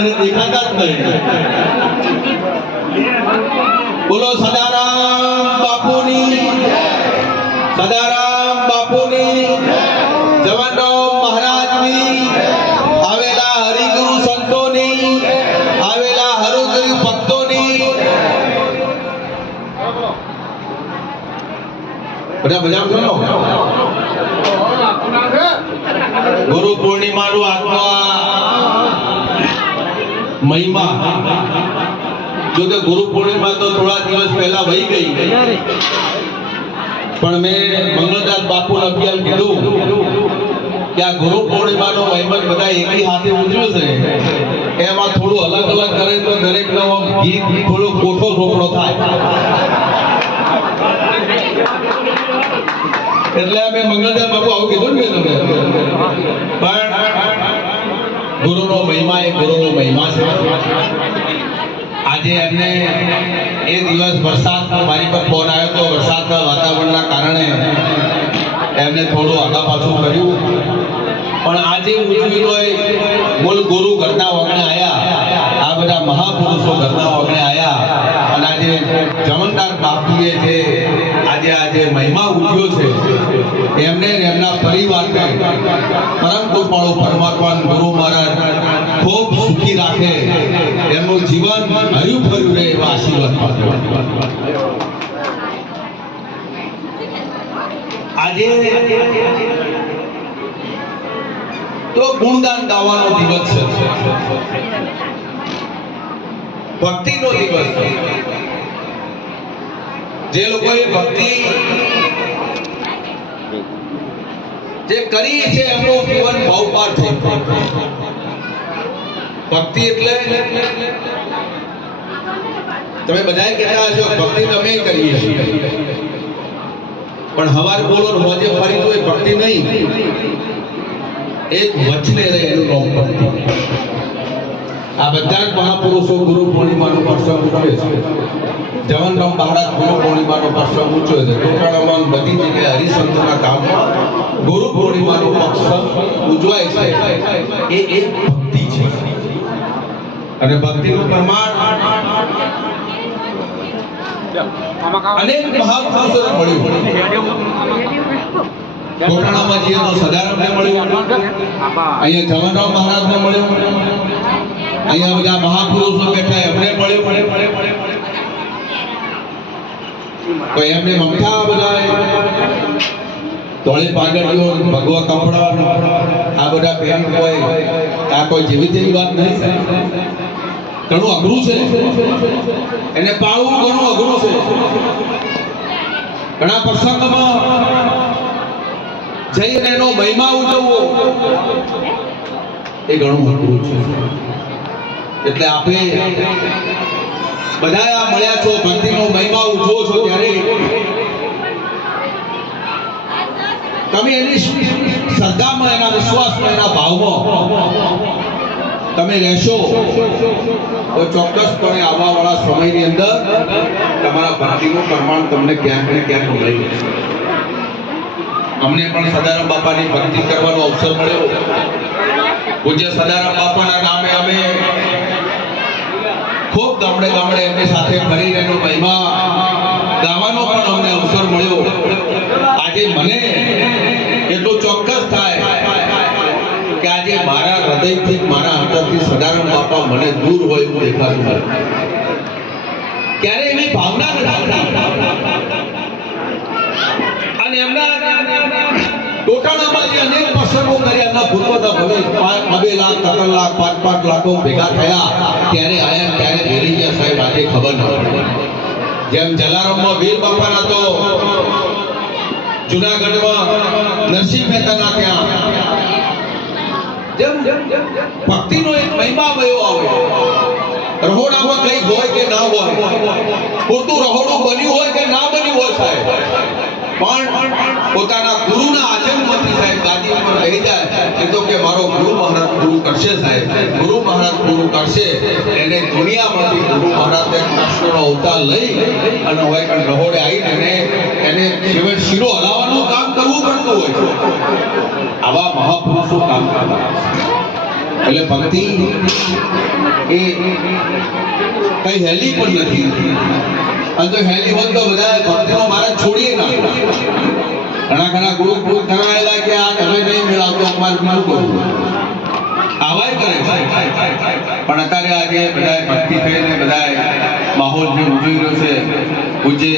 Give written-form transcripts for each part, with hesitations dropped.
દેખાતા જ નહીં। બોલો સદારામ બાપુની, સદારામ બાપુની, જવાનરામ મહારાજની, આવેલા હરિગુરુ સંતોની, આવેલા હરિગુરુ ભક્તોની, બધા મજા કરો। ગુરુ પૂર્ણિમાનું આજનો મહિમા, જો કે ગુરુ પૂર્ણિમા તો થોડા દિવસ પહેલા વહી ગઈ, પણ મેં મંગળદાસ બાપુ અભિયાન કીધું કે આ ગુરુ પૂર્ણિમાનો મહિમા બધા એકી હાથે ઉજવે છે, એમાં થોડું અલગ અલગ કરે તો દરેકનો ગીત થોડો કોઠો ઢોકળો થાય, એટલે મેં મંગળદાસ બાપુ આવું કીધું ને તમે, પણ ગુરુનો મહિમા એ ગુરુનો મહિમા છે। આજે એમને એ દિવસ વરસાદનો મારી પર ફોન આવ્યો તો વરસાદના વાતાવરણના કારણે એમને થોડું આગા પાછું કર્યું, પણ આજે ઉજવી હોય મૂળ ગુરુ ઘરના વગણે આવ્યા, આ બધા મહાપુરુષો ઘરના વગણે આવ્યા, અને આજે જમનદાર બાપુએ જે આજે મહિમા ઉજવ્યો છે એમને એમના પરિવારને પરમ કૃપાળુ પરમાત્મા ગુરુ મહારાજ ખૂબ સુખી રાખે, એમનું જીવન હર્યું ફર્યું રહે એવા આશીર્વાદ પાઠવો। આજે તો ગુણગાન ગાવાનો દિવસ છે, ભક્તિનો દિવસ છે। જે લોકોએ ભક્તિ જે કરી છે એમનું જીવન ભાવપાર થઈ ગયું। ભક્તિ એટલે તમે બધાએ કહેતા હશો ભક્તિ તમે કરીએ છીએ, પણ હવાર બોલો રોજે ફરી તો એ ભક્તિ નહીં, એક વચને રહે એનું નામ ભક્તિ। આ બધા જ મહાપુરુષો ગુરુ પૂર્ણિમાનો પ્રસંગ ઉજવે છે, જવનરામ મહારાજ ગુરુ પૂર્ણિમાનો પ્રસંગ ઉજવે છે, ટોટાળામાં બધી જગ્યાએ હરિસંતના કામમાં ગુરુ પૂર્ણિમાનો પ્રસંગ ઉજવાય છે, એ એક ભક્તિ છે, અને ભક્તિનું પ્રમાણ અનેક મહાપુરુષોને મળ્યું। ટોટાળામાં જઈએ તો સદારામને મળ્યું, અહીંયા જવનરામ મહારાજને મળ્યું, અહીંયા બધા મહાપુરુષો બેઠા એમને મળ્યું, તો એમને મમતા બધા તોળી પાઘડીઓ ભગવા કપડા આ બધા પહેરી હોય, આ કોઈ જેવી તેવી વાત નહીં, ઘણું અઘરું છે, એને પાળવું ઘણું અઘરું છે। ઘણા પ્રસંગમાં જઈને એનો મહિમા ઉજવવો એ ઘણું અઘરું છે, એટલે આપણે બધા મળ્યા છો, ભક્તિનો મહિમા ઉજવો છો, ત્યારે તમે એની શ્રદ્ધામાં, એના વિશ્વાસમાં, એના ભાવમાં તમે રહેશો તો ચોક્કસપણે આવવાવાળા સમયની અંદર તમારા ભક્તિનું પ્રમાણ તમને ક્યાંક ને ક્યાંક મળી રહેશે। અમને પણ સદારામ બાપાની ભક્તિ કરવાનો અવસર મળ્યો, પૂજ્ય સદારામ બાપાના નામે અમે ખૂબ ગામડે ગામડે એમની સાથે ફરી એનો મહિમા ગાવાનો પણ અમને અવસર મળ્યો। આજે મને એટલું ચોક્કસ થાય કે આજે મારા હૃદયથી, મારા અંતરથી સદારામ બાપા મને દૂર હોય એવું દેખાતું નથી, ક્યારે એવી ભાવના નથી, અને એમના ટોટાળામાં જે અનેક પ્રસંગો કર્યા, એમના પૂર્વના ભલે 2 લાખ 3 લાખ 5 લાખો ભેગા થયા, ત્યારે આયા ત્યારે ભેરી ગયા સાહેબ, આજે ખબર ન પડે। જેમ જલારામમાં વીર બાપાના તો જુનાગઢમાં નરસિંહ મહેતાના ત્યાં જેમ ભક્તિનો એક મહિમા વયો આવે, રહોડામાં કઈ હોય કે ના હોય, પૂરતું રહોડું બન્યું હોય કે ના બન્યું હોય સાહેબ, પણ પોતાના ગુરુના આચરણમાંથી સાહેબ ગાદી ઉપર લઈ જાય એ તો કે મારો ગુરુ મહારાજ પૂરું કરશે સાહેબ, ગુરુ મહારાજ પૂરું કરશે, એને દુનિયામાંથી ગુરુ મહારાજે કૃષ્ણનો અવતાર લઈ અને હોય પણ રહોડે આવીને એને શિરો હલાવવાનું કામ કરવું પડતું હોય છે। આવા મહાપુરુષો કામ કરતા એટલે ભક્તિ એ કઈ હેલી પણ નથી, અને જો હેલી હોત તો બધા ભક્તિનો માર્ગ છોડીએ ના. ઘણા ગુરુ કરાયેલા કે આ હવે નહીં મેળવતો, અમારે શું કરવું, આવાય કરે છે. પણ અત્યારે આજે બધા ભક્તિ થઈને બધા માહોલ જે ઉજવી રહ્યો છે, પૂજ્ય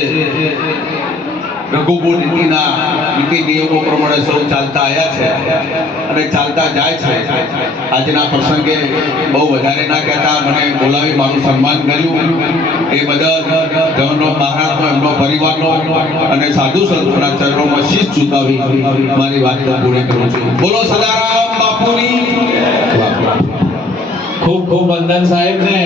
રઘુકુળ નીતિના નીતિ નિયમો પ્રમાણે સૌ ચાલતા આવ્યા છે અને ચાલતા જાય છે. આજના પ્રસંગે બહુ વધારે ના કહેતા, મને બોલાવી મારું સન્માન કર્યું એ બદલ જવાનો મહારાજનો, એમનો પરિવારનો અને સાધુ સંતોના ચરણોમાં શીશ ઝુકાવી મારી વાત પૂરી કરું છું. બોલો સદારામ બાપુની. ખૂબ ખૂબ વંદન સાહેબને.